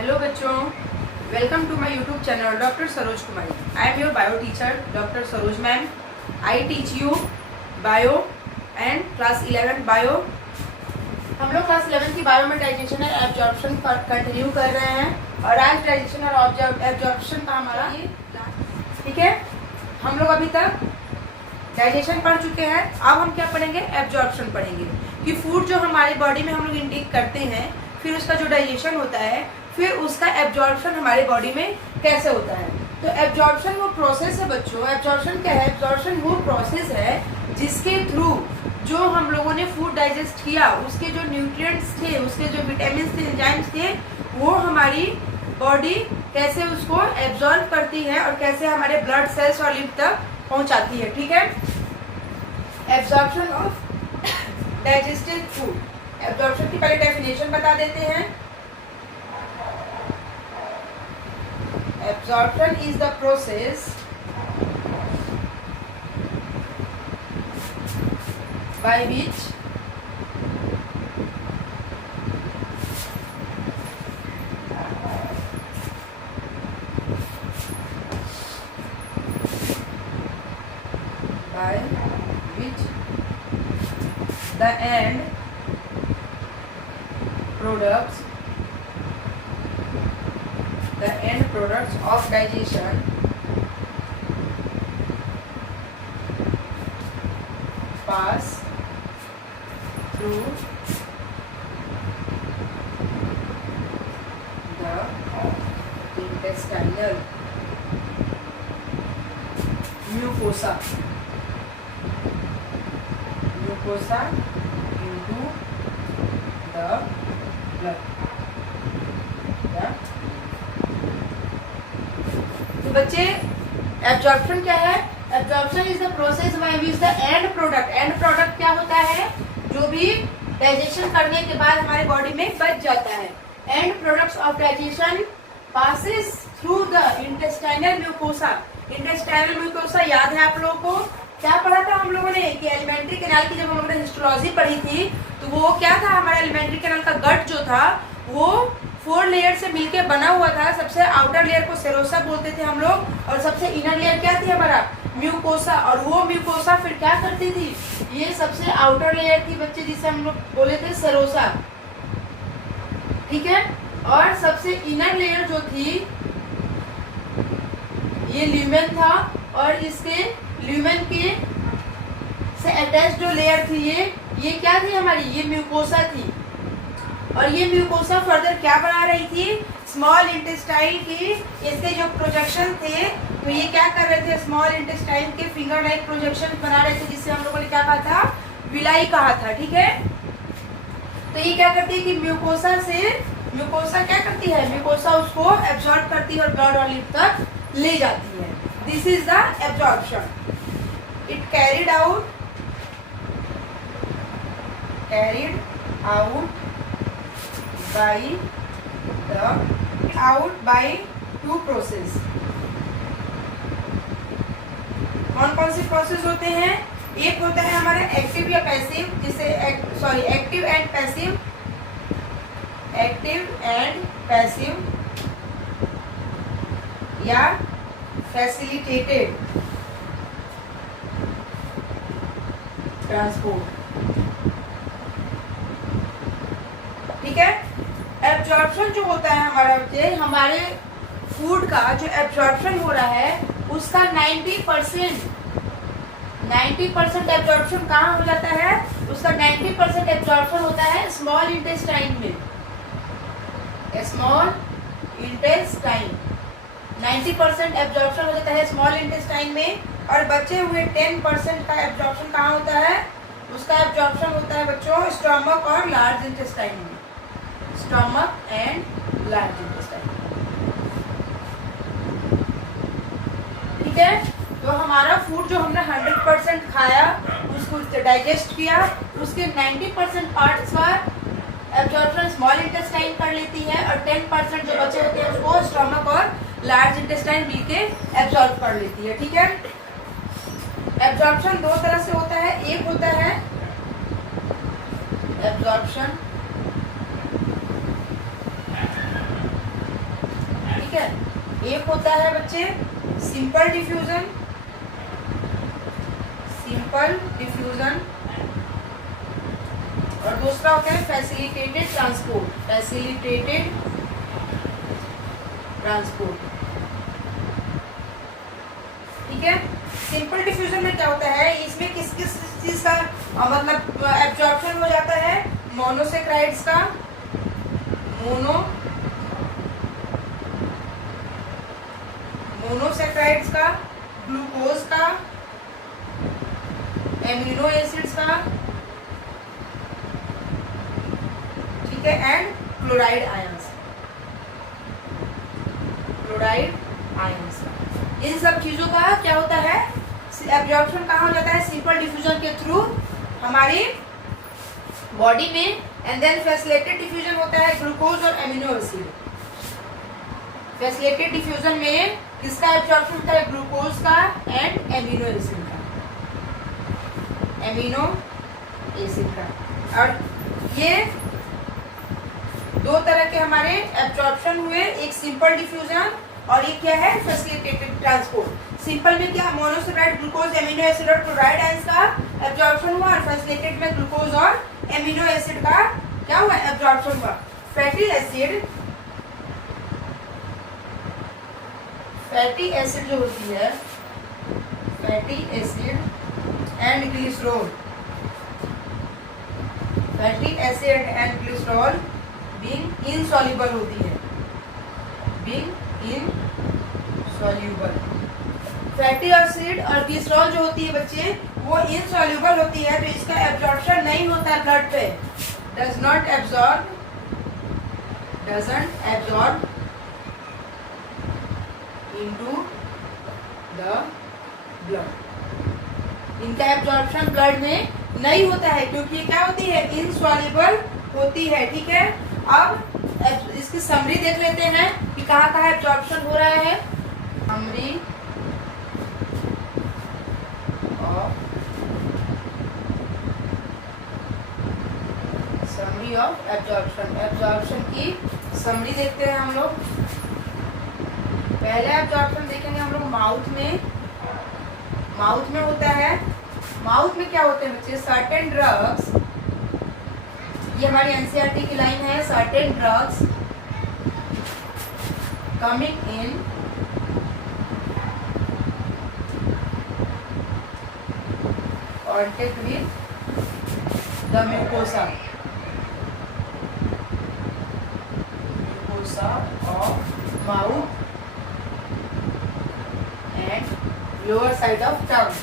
Hello बच्चों, welcome to my YouTube channel doctor Saroj Kumari. I am your bio teacher doctor Saroj ma'am. I teach you bio and class 11 बायो। हम लोग class 11 की bio में digestion और absorption continue कर रहे हैं और आज डाइजेशन और एब्जॉर्प्शन का हमारा ये ठीक है। हम लोग अभी तक डाइजेशन पढ़ चुके हैं, अब हम क्या पढ़ेंगे? एब्जॉर्प्शन पढ़ेंगे कि फूड जो हमारी बॉडी में हम लोग इंटेक करते हैं, फिर उसका जो डाइजेशन होता है, फिर उसका एब्जॉर्प्शन हमारे बॉडी में कैसे होता है। तो एब्जॉर्प्शन वो प्रोसेस है बच्चों। एब्जॉर्प्शन क्या है? एब्जॉर्प्शन वो प्रोसेस है जिसके थ्रू जो हम लोगों ने फूड डाइजेस्ट किया, उसके जो न्यूट्रिएंट्स थे, उसके जो विटामिन थे, एंजाइम्स थे, वो हमारी बॉडी कैसे उसको एब्जॉर्ब करती है और कैसे हमारे ब्लड सेल्स और लिवर तक पहुंचाती है। ठीक है। Absorption of digested food. Absorption की पहले डेफिनेशन बता देते हैं। Absorption is the process by which the end products of digestion pass through the intestinal mucosa into the blood। तो बच्चे, एब्जॉर्प्शन क्या है? Absorption is the process by which the end product क्या होता है? जो भी डाइजेशन करने के बाद हमारे बॉडी में बच जाता है। And products of digestion passes through the intestinal mucosa. Intestinal mucosa याद है आप लोगों को? क्या पढ़ा था हम लोगों ने कि एलिमेंट्री कैनाल की जब हम लोगों ने हिस्टोलॉजी पढ़ी थी, तो वो क्या था? हमारा एलिमेंट्री कैनाल का गट जो था वो 4 लेयर से मिलके बना हुआ था। सबसे आउटर लेयर को सेरोसा बोलते थे हम लोग, और सबसे इनर लेयर क्या थी? हमारा म्यूकोसा। और वो म्यूकोसा फिर क्या करती थी? ये सबसे आउटर लेयर थी बच्चे, जिसे हम लोग बोले थे सेरोसा। ठीक है। और सबसे इनर लेयर जो थी ये ल्यूमेन था, और इसके ल्यूमेन के से अटैच जो लेयर थी ये क्या थी हमारी? ये म्यूकोसा थी। और ये म्यूकोसा फर्दर क्या बना रही थी? स्मॉल इंटेस्टाइन की इसके जो प्रोजेक्शन थे, तो ये क्या कर रहे थे? स्मॉल इंटेस्टाइन के फिंगर लाइक प्रोजेक्शन बना रहे थे, जिससे हम लोगों ने क्या कहा था? विलाई कहा था। ठीक है। तो ये क्या करती है कि म्यूकोसा क्या करती है? म्यूकोसा उसको एब्जॉर्ब करती है और ब्लड और लिवर तक ले जाती है। This is the absorption. It carried out by two process। कौन कौन से प्रोसेस होते हैं? एक होता है हमारा एक्टिव या पैसिव, जिसे एक्टिव एंड पैसिव या फैसिलिटेटेड ट्रांसपोर्ट। ठीक है। एब्जॉर्प्शन जो होता है हमारे फूड का जो एब्जॉर्प्शन हो रहा है, उसका 90% एब्जॉर्प्शन कहाँ हो जाता है? उसका 90% एब्जॉर्प्शन होता है स्मॉल इंटेस्टाइन में। स्मॉल इंटेस्टाइन 90% एब्जॉर्प्शन हो जाता है स्मॉल इंटेस्टाइन में, और बचे हुए 10% का एब्जॉर्प्शन कहाँ होता है? उसका एब्जॉर्प्शन होता है बच्चों स्टमक और लार्ज इंटेस्टाइन में। Stomach and large intestine. ठीक है। तो हमारा फूड जो हमने 100% खाया, उसको डाइजेस्ट किया, उसके 90% पार्ट्स का एब्जॉर्प्शन स्मॉल इंटेस्टाइन कर लेती है, और 10% जो बचे होते हैं उसको स्टमक और लार्ज इंटेस्टाइन मिलके एब्जॉर्ब कर लेती है। ठीक है। एब्जॉर्प्शन दो तरह से होता है। एक होता है एब्जॉर्प्शन ठीक है। एक होता है बच्चे सिंपल डिफ्यूजन, सिंपल डिफ्यूजन, और दूसरा होता है फैसिलिटेटेड ट्रांसपोर्ट, फैसिलिटेटेड ट्रांसपोर्ट। ठीक है। सिंपल डिफ्यूजन में क्या होता है, इसमें किस किस चीज का मतलब एब्जॉर्प्शन हो जाता है, मोनोसेक्राइड्स का, मोनोसेक्राइड्स का, ग्लूकोज का, एमिनो एसिड्स का, ठीक है, and chloride ions, chloride ions का। इन सब चीजों का क्या होता है, एब्जॉर्प्शन कहाँ हो जाता है, सिंपल डिफ्यूजन के थ्रू हमारी बॉडी में। एंड देन फैसिलिटेटेड डिफ्यूजन होता है ग्लूकोज और एमिनो एसिड। फैसिलिटेटेड डिफ्यूजन में किसका एब्जॉर्प्शन होता है, ग्लूकोज का एंड एमिनो एसिड का, एमिनो एसिड का। और ये दो तरह के हमारे एब्जॉर्प्शन हुए, एक सिंपल डिफ्यूजन और ये क्या है, फैसिलिटेटेड ट्रांसपोर्ट। सिंपल में क्या, मोनोसेक्राइड, ग्लूकोज, एमिनो एसिड और क्लोराइड आयंस का एब्जॉर्प्शन हुआ, और फैसिलिटेटेड में ग्लूकोज और एमिनो एसिड का क्या हुआ, एब्जॉर्प्शन हुआ। फैटी एसिड, फैटी एसिड जो होती है, fatty acid and glycerol, fatty acid and glycerol being insoluble होती है, बीइंग इनसॉल्युबल। फैटी एसिड और ग्लिसरॉल जो होती है बच्चे वो इनसॉल्युबल होती है, तो इसका एब्जॉर्प्शन नहीं होता है ब्लड पे, does not absorb, doesn't absorb into the blood. इनका एब्जॉर्प्शन ब्लड में नहीं होता है क्योंकि ये क्या होती है, इनसॉल्युबल होती है। ठीक है। अब इसकी समरी देख लेते हैं कि कहाँ कहाँ एब्जॉर्प्शन हो रहा है। समरी ऑफ एब्जॉर्प्शन, एब्जॉर्प्शन की समरी देखते हैं हम लोग। पहले एब्जॉर्प्शन देखेंगे हम लोग माउथ में। माउथ में होता है, माउथ में क्या होते हैं बच्चे, सर्टेन ड्रग्स, ये हमारी एनसीईआरटी की लाइन है, certain drugs coming in contact with the mucosa of mouth and lower side of tongue,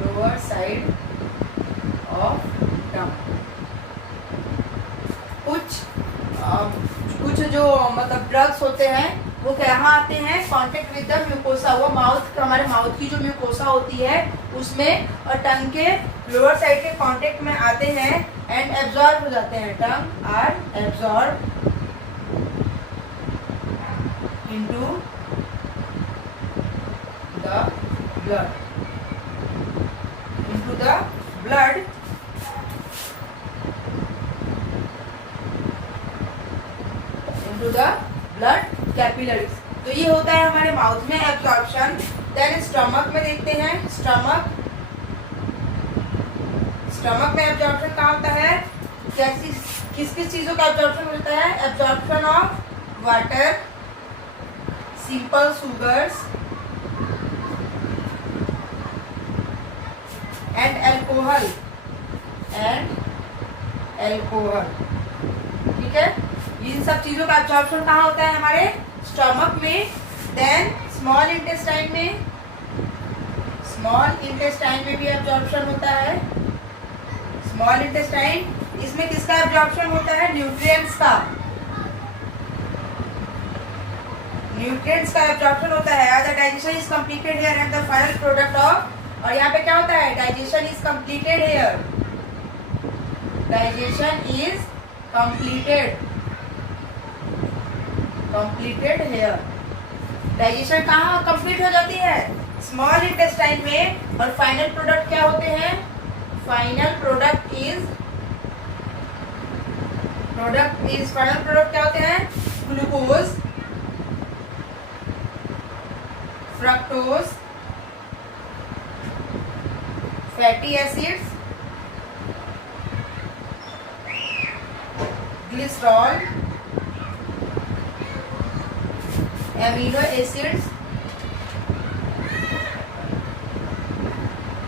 lower side of tongue। कुछ जो मतलब ड्रग्स होते हैं वो कहाँ आते हैं, कांटेक्ट विद द म्यूकोसा, वो माउथ, हमारे माउथ की जो म्यूकोसा होती है उसमें और टंग के लोअर साइड के कांटेक्ट में आते हैं एंड एब्जॉर्ब हो जाते हैं। Tongue are absorb into the blood, into the blood, into the blood capillaries। तो ये होता है हमारे माउथ में एब्जॉर्प्शन। देन स्टमक में देखते हैं, स्टमक, स्टमक में एब्जॉर्प्शन कहाँ होता है, कैसी किस किस चीजों का एब्जॉर्प्शन होता है, absorption of water, simple sugars and alcohol, ठीक है। इन सब चीजों का एब्जॉर्प्शन कहाँ होता है, हमारे स्टमक में। देन स्मॉल इंटेस्टाइन में, स्मॉल इंटेस्टाइन में भी एब्जॉर्प्शन होता है। स्मॉल इंटेस्टाइन, इसमें किसका एब्जॉर्प्शन होता है, न्यूट्रिएंट्स का, न्यूट्रिएंट्स का एब्जॉर्प्शन होता है। As the digestion is completed here and the final product of, और यहाँ पे क्या होता है, digestion is completed here, digestion is completed, completed here. Digestion कहाँ कंप्लीट हो जाती है, स्मॉल इंटेस्टाइन में, और फाइनल प्रोडक्ट क्या होते हैं, final product is, final product क्या होते हैं, glucose, fructose, fatty acids, glycerol, amino acids,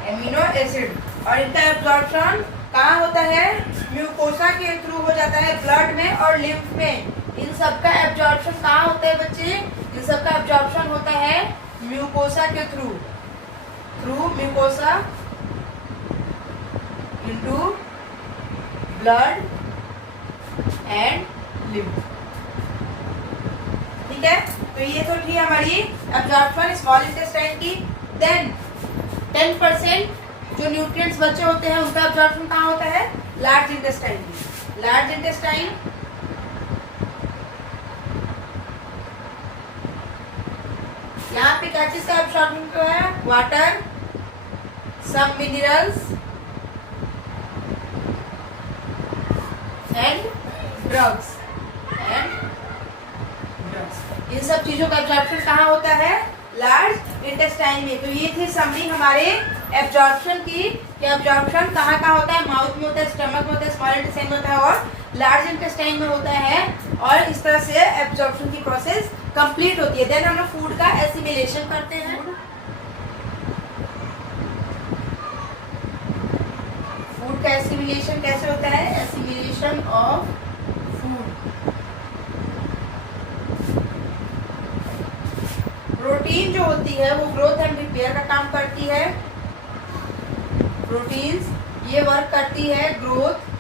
amino acid, और इनका एब्जॉर्प्शन कहाँ होता है? म्यूकोसा के थ्रू हो जाता है, ब्लड में और लिम्फ में। इन सब का एब्जॉर्प्शन कहाँ होता है बच्चे? इन सब का एब्जॉर्प्शन होता है म्यूकोसा के through, mucosa into blood and lymph. ठीक है, तो ये तो थी हमारी एब्जॉर्प्शन स्मॉल इंटेस्टाइन की। देन 10% जो न्यूट्रिएंट्स बचे होते हैं उनका एब्जॉर्प्शन कहाँ होता है? लार्ज इंटेस्टाइन की। लार्ज इंटेस्टाइन यहाँ पे क्या चीज का एब्जॉर्प्शन तो है? Water, some minerals and drugs, इन सब चीजों का एब्जॉर्प्शन कहाँ होता है? लार्ज इंटेस्टाइन में। तो ये थी समरी हमारे एब्जॉर्प्शन की, कि एब्जॉर्प्शन कहाँ कहाँ होता है? माउथ में होता है, स्टमक में होता है, स्मॉल इंटेस्टाइन में होता है और लार्ज इंटेस्टाइन में होता है। और इस तरह से एब्जॉर्प्शन की प्रोसेस कंप्लीट होती है। देन हम लोग फूड का एसिमिलेशन करते हैं। फूड का एसिमिलेशन कैसे होता है? Assimilation of food. प्रोटीन जो होती है वो ग्रोथ एंड रिपेयर का काम करती है। प्रोटीन्स ये वर्क करती है ग्रोथ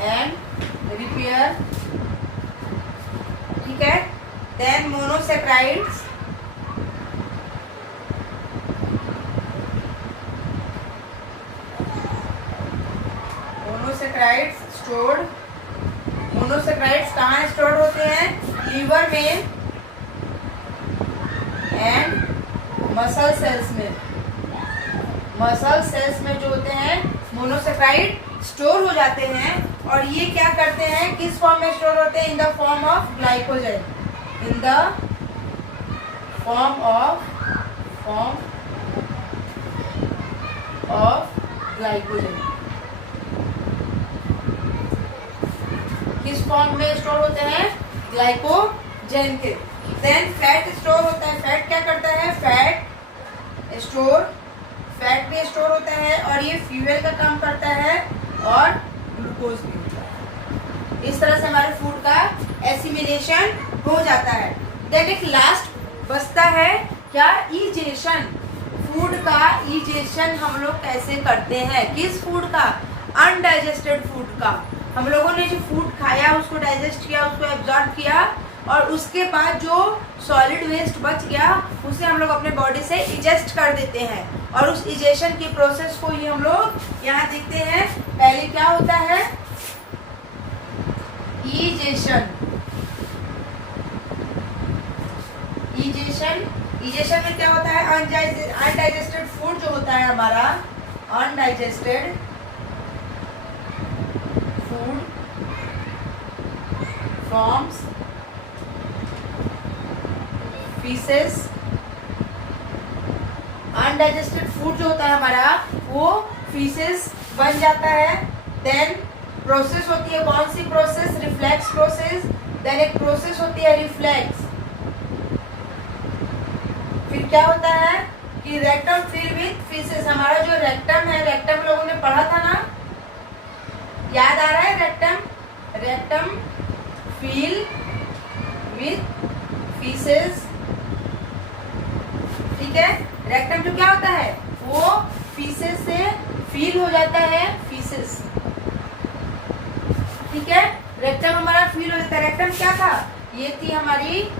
एंड रिपेयर। ठीक है, देन मोनोसेक्राइड्स, स्टोर्ड। मोनोसेक्राइड्स कहाँ स्टोर्ड होते हैं? लीवर में एंड मसल सेल्स में। मसल सेल्स में जो होते हैं मोनोसेक्राइड स्टोर हो जाते हैं। और ये क्या करते हैं? किस फॉर्म में स्टोर होते हैं? In the form of glycogen. In the form of glycogen. किस फॉर्म में स्टोर होते हैं? ग्लाइकोजन के। देन फैट स्टोर होता है। फैट क्या करता है? फैट भी स्टोर होता है और ये फ्यूल का काम करता है और ग्लूकोज भी होता है। इस तरह से हमारे फूड का एसिमिलेशन हो जाता है। देन एक लास्ट बचता है क्या? इजेशन। फूड का इजेशन हम लोग कैसे करते हैं? किस फूड का? अनडाइजेस्टेड फूड का। हम लोगों ने जो फूड खाया उसको डाइजेस्ट किया, उसको एब्जॉर्ब किया और उसके बाद जो सॉलिड वेस्ट बच गया उसे हम लोग अपने बॉडी से इजेस्ट कर देते हैं। और उस इजेशन की प्रोसेस को ही हम लोग यहाँ देखते हैं। पहले क्या होता है? इजेशन में क्या होता है? अनडाइजेस्टेड फूड जो होता है हमारा, undigested food forms faeces. Undigested food जो होता है हमारा वो फीसेस बन जाता है। देन प्रोसेस होती है, कौन सी प्रोसेस? Reflex process. देन एक प्रोसेस होती है रिफ्लेक्स। फिर क्या होता है कि रेक्टम फिल विथ फीसेस। हमारा जो रेक्टम है, रेक्टम लोगों ने पढ़ा था ना, याद आ रहा है? Rectum fill with faeces. ठीक है, रेक्टम जो क्या होता है वो फीसेस से फील हो जाता है, फीसेस। ठीक है, रेक्टम हमारा फील हो जाता है। रेक्टम क्या था? ये थी हमारी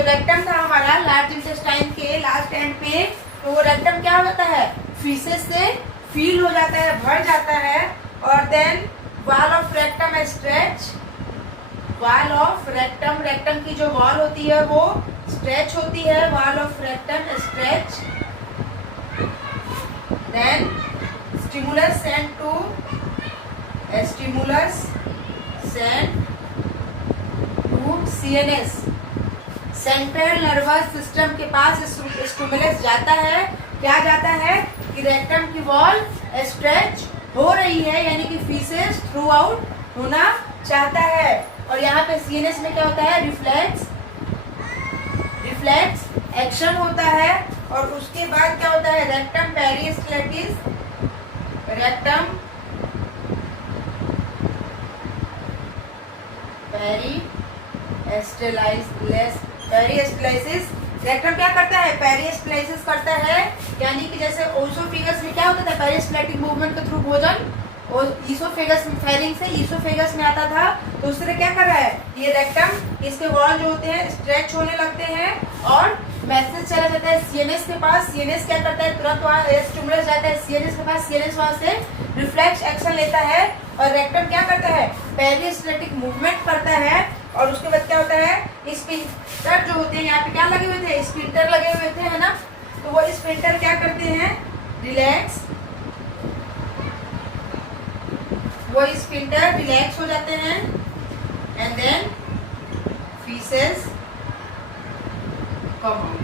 रेक्टम था हमारा लार्ज इंटेस्टाइन के लास्ट एंड पे। तो वो रेक्टम क्या होता है? फीसेस से फील हो जाता है, भर जाता है और then wall of rectum stretch, wall of rectum, rectum की जो वॉल होती है वो स्ट्रेच होती है, wall of rectum stretch. Then stimulus send to, stimulus send to CNS, central nervous system के पास स्टिमुलस जाता है। क्या जाता है कि रेक्टम की वॉल स्ट्रेच हो रही है, यानी कि फीसेस थ्रू आउट होना चाहता है। और यहाँ पे सीएनएस में क्या होता है, रिफ्लेक्स, रिफ्लेक्स एक्शन होता है। और उसके बाद क्या होता है, रेक्टम पेरिस्टाइटिस, रेक्टम पेरिस्टाइटिस, रेक्टम क्या करता है, पेरिस्टाइटिस करता है, यानी कि जैसे ओसोफेगस में क्या होता था, पेरिस्टाइटिक मूवमेंट के थ्रू भोजन और ईसोफेगस फेरिंग से ईसोफेगस में आता था। तो उससे क्या कर रहा है, ये रेक्टम, इसके वॉल जो होते हैं स्ट्रेच होने लगते हैं और मैसेज चला जाता है सीएनएस के पास। सीएनएस क्या करता है, तुरंत वहाँ स्टिमुलस जाता है सीएनएस के पास, सीएनएस वहाँ से रिफ्लेक्स एक्शन लेता है और रेक्टम क्या करता है, पेरिस्टाइटिक मूवमेंट करता है। और उसके बाद क्या होता है, स्फिंक्टर जो होते हैं, यहाँ पे क्या लगे हुए थे, स्फिंक्टर लगे हुए थे, है ना। तो वो स्फिंक्टर क्या करते हैं, रिलैक्स, वो स्फिंक्टर रिलैक्स हो जाते हैं and then faeces come out.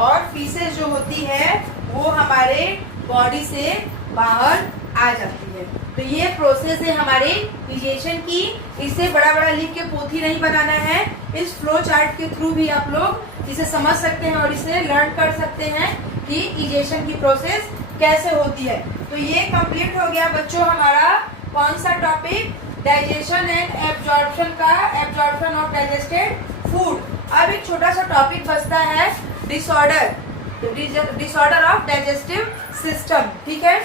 और फीसेस जो होती है वो हमारे बॉडी से बाहर आ जाती है। तो ये प्रोसेस है हमारे इजेशन की। इसे बड़ा बड़ा लिख के पोथी नहीं बनाना है, इस फ्लो चार्ट के थ्रू भी आप लोग इसे समझ सकते हैं और इसे लर्न कर सकते हैं कि इजेशन की प्रोसेस कैसे होती है। तो ये कंप्लीट हो गया बच्चों हमारा कौन सा टॉपिक, डाइजेशन एंड एब्जॉर्प्शन का, एब्जॉर्प्शन ऑफ डाइजेस्टेड फूड। अब एक छोटा सा टॉपिक बचता है disorder, disorder of digestive system, ठीक है।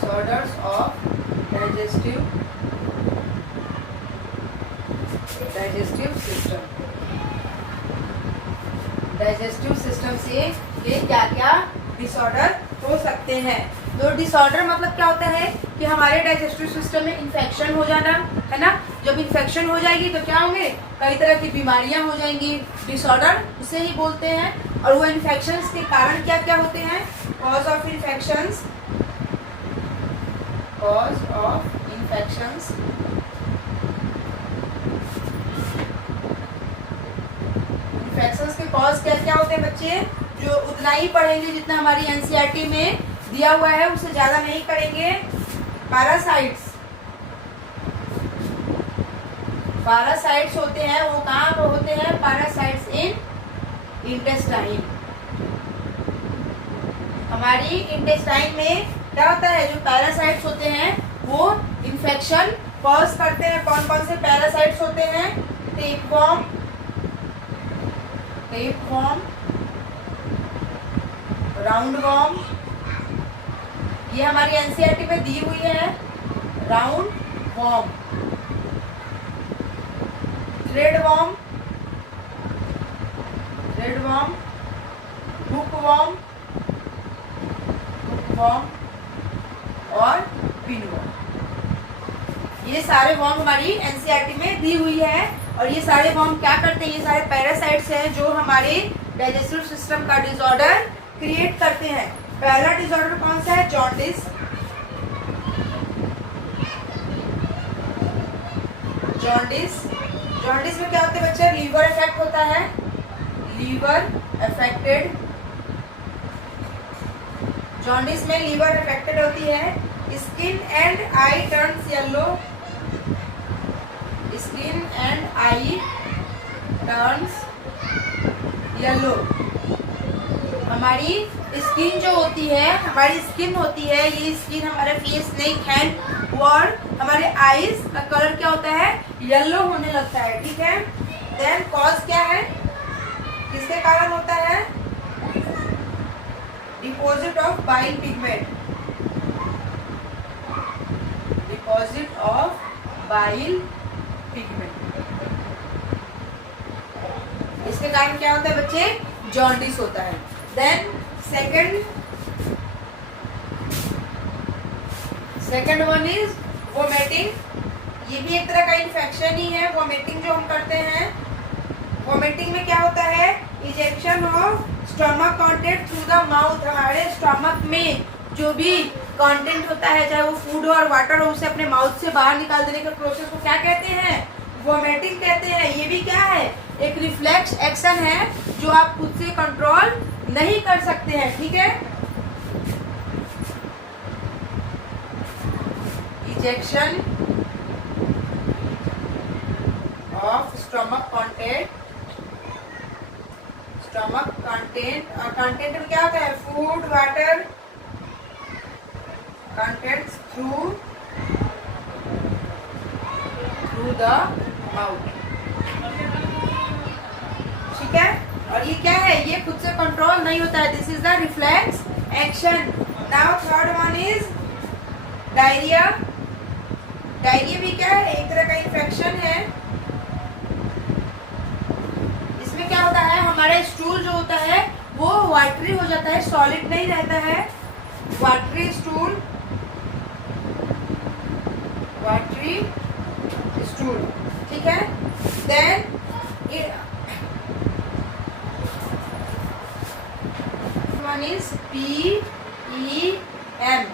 Disorders of digestive system, digestive system से ये क्या क्या डिसऑर्डर हो सकते हैं। तो डिसऑर्डर मतलब क्या होता है कि हमारे डाइजेस्टिव सिस्टम में इन्फेक्शन हो जाना, है ना। जब इन्फेक्शन हो जाएगी तो क्या होंगे, कई तरह की बीमारियां हो जाएंगी, डिसऑर्डर उसे ही बोलते हैं। और वो इन्फेक्शंस के कारण क्या क्या होते हैं, cause of infections, cause of infections, infections के कॉज क्या क्या होते हैं बच्चे, जो उतना ही पढ़ेंगे जितना हमारी एनसीईआरटी में दिया हुआ है, उससे ज्यादा नहीं करेंगे। पैरासाइट्स, पैरासाइट्स होते हैं, वो कहाँ पर होते हैं, पैरासाइट्स इन इंटेस्टाइन। हमारी इंटेस्टाइन में क्या होता है, जो पैरासाइट्स होते हैं वो इन्फेक्शन कॉज करते हैं। कौन कौन से पैरासाइट्स होते हैं, टेपवॉर्म, टेपवॉर्म, राउंडवॉर्म, ये हमारी एनसीईआरटी में दी हुई है, राउंडवॉर्म, थ्रेडवॉर्म, थ्रेडवॉर्म, हुकवॉर्म, हुकवॉर्म और पिनवॉर्म। ये सारे वॉर्म हमारी एनसीईआरटी में दी हुई है। और ये सारे वॉर्म क्या करते हैं, ये सारे पैरासाइट्स हैं जो हमारे डाइजेस्टिव सिस्टम का डिसऑर्डर क्रिएट करते हैं। पहला डिसऑर्डर कौन सा है, जॉन्डिस, जॉन्डिस। जॉन्डिस में क्या होता है बच्चे, लीवर इफेक्ट होता है, लीवर अफेक्टेड, जॉन्डिस में लीवर अफेक्टेड होती है। Skin and I turns yellow, skin and I turns yellow. हमारी स्किन जो होती है, हमारी स्किन होती है, ये स्किन हमारे फेस, नेक, हैंड और हमारे आईज का कलर क्या होता है, येलो होने लगता है, ठीक है। देन कॉज क्या है, किसके कारण होता है, deposit of bile pigment, deposit of bile pigment. इसके कारण क्या होता है बच्चे, जॉन्डिस होता है। Then second one is vomiting. ये भी एक तरह का इन्फेक्शन ही है। वोमिटिंग जो हम करते हैं, वोमिटिंग में क्या होता है, ejection of stomach content through the mouth. हमारे स्टमक में जो भी कंटेंट होता है, चाहे वो फूड हो और वाटर हो, उसे अपने माउथ से बाहर निकाल देने के प्रोसेस को क्या कहते हैं, वोमिटिंग कहते हैं। ये भी क्या है, एक रिफ्लेक्स एक्शन है जो आप खुद से कंट्रोल नहीं कर सकते हैं। ठीक है, इजेक्शन ऑफ स्टमक कंटेंट और कंटेंट में क्या होता है, food water contents through the mouth. ठीक है, और ये क्या है, ये खुद से कंट्रोल नहीं होता है। This is the reflex action. Now third one is diarrhoea. Diarrhoea भी क्या है, एक तरह का इन्फेक्शन है। इसमें क्या होता है, हमारा स्टूल जो होता है वो वाटरी हो जाता है, सॉलिड नहीं रहता है। वाटरी स्टूल, ठीक है। Then one is PEM।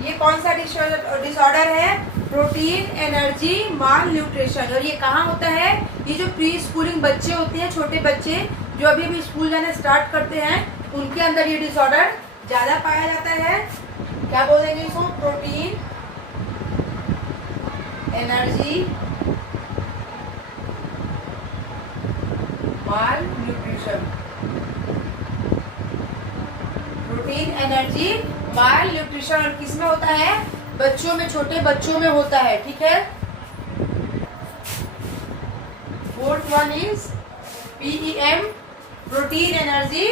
ये कौन सा डिसऑर्डर है, प्रोटीन एनर्जी माल न्यूट्रिशन। और ये कहाँ होता है, ये जो प्री स्कूलिंग बच्चे होते हैं, छोटे बच्चे जो अभी अभी स्कूल जाना स्टार्ट करते हैं, उनके अंदर ये डिसऑर्डर ज्यादा पाया जाता है। क्या बोल देंगे इसको, प्रोटीन एनर्जी माल न्यूट्रिशन। प्रोटीन एनर्जी माल न्यूट्रिशन। और किस में होता है, बच्चों में, छोटे बच्चों में होता है। ठीक है, fourth one is PEM, protein energy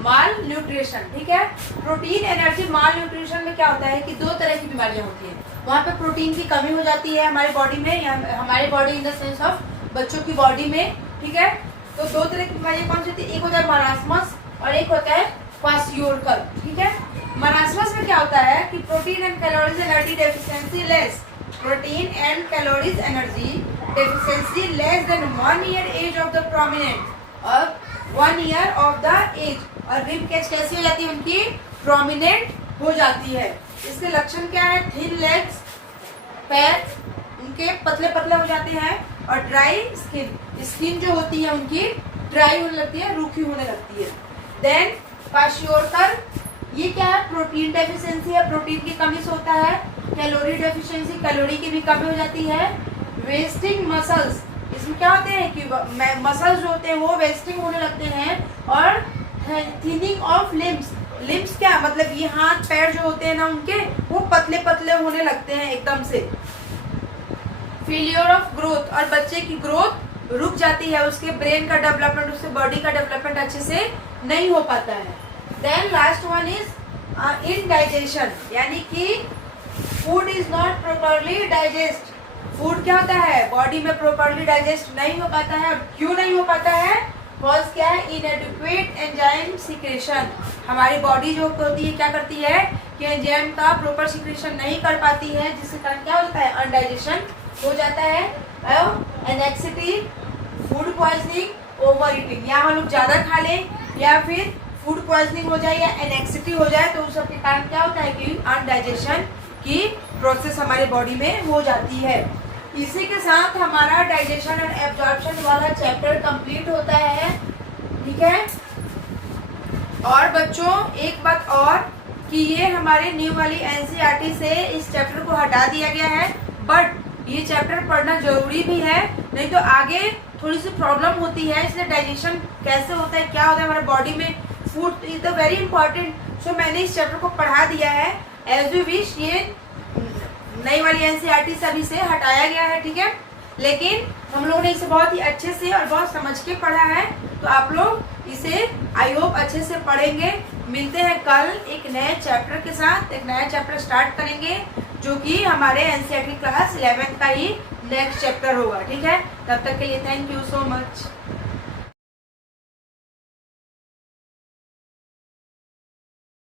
mall nutrition. ठीक है, प्रोटीन एनर्जी माल न्यूट्रिशन में क्या होता है कि दो तरह की बीमारियां होती है। वहाँ पे प्रोटीन की कमी हो जाती है हमारे बॉडी में, या हमारे body in the sense of बच्चों की बॉडी में। ठीक है, तो दो तरह की बीमारियां कौन सी होती है, एक होता है मरासमस और एक होता है क्वाशियोरकर। ठीक है, मरासमस में क्या होता है कि protein and calories energy deficiency less, protein and calories energy deficiency less than 1 year age of the prominent और 1 ईयर ऑफ द एज। और रिब केज कैसी हो जाती है उनकी, प्रोमिनेंट हो जाती है। इसके लक्षण क्या है, थिन लेग्स, पैर उनके पतले पतले हो जाते हैं, और ड्राई स्किन, स्किन जो होती है उनकी ड्राई होने लगती है, रूखी होने लगती है। देन क्वाशियोरकर, ये क्या है, प्रोटीन डेफिशिएंसी है, प्रोटीन की कमी से होता है। कैलोरी डेफिशिएंसी, कैलोरी की भी कमी हो जाती है। वेस्टिंग मसल्स, इसमें क्या होते हैं कि मसल्स जो होते हैं वो वेस्टिंग होने लगते हैं। और थिनिंग ऑफ लिम्स, लिम्स क्या मतलब, ये हाथ पैर जो होते हैं ना उनके, वो पतले पतले होने लगते हैं एकदम से। फेलियर ऑफ ग्रोथ, और बच्चे की ग्रोथ रुक जाती है, उसके ब्रेन का डेवलपमेंट, उसके बॉडी का डेवलपमेंट अच्छे से नहीं हो पाता है। Then last one is indigestion, यानी कि food is not properly digest. Food क्या होता है, बॉडी में प्रॉपरली डाइजेस्ट नहीं हो पाता है। क्यों नहीं हो पाता है, कॉज क्या है, इनएडिक्वेट एंजाइम सिक्रेशन। हमारी बॉडी जो होती है क्या करती है कि एंजाइम का प्रॉपर सिक्रेशन नहीं कर पाती है, जिसके कारण क्या होता है, अनडाइजेशन हो जाता है। Anxiety, food poisoning, over eating, या हम लोग ज्यादा खा लें या फिर फूड पॉइजनिंग हो जाए या एनेक्सिटी हो जाए, तो उस सब के कारण क्या होता है कि अनडाइजेशन की प्रोसेस हमारे बॉडी में हो जाती है। इसी के साथ हमारा डाइजेशन एंड एब्जॉर्प्शन वाला चैप्टर कंप्लीट होता है। ठीक है, और बच्चों एक बात और कि ये हमारे न्यू वाली NCERT से इस चैप्टर को हटा दिया गया है, बट ये चैप्टर पढ़ना जरूरी भी है, नहीं तो आगे थोड़ी सी प्रॉब्लम होती है। इसलिए डाइजेशन कैसे होता है, क्या होता है हमारे बॉडी में, food is the very important. So मैंने इस चैप्टर को पढ़ा दिया है एज यू विश। ये नई वाली NCERT से अभी से हटाया गया है। ठीक है, लेकिन हम लोगों ने इसे बहुत ही अच्छे से और बहुत समझ के पढ़ा है, तो आप लोग इसे आई होप अच्छे से पढ़ेंगे। मिलते हैं कल एक नए चैप्टर के साथ, एक नया चैप्टर स्टार्ट करेंगे जो कि हमारे NCERT क्लास 11 का ही नेक्स्ट चैप्टर होगा। ठीक है, तब तक के लिए थैंक यू सो मच।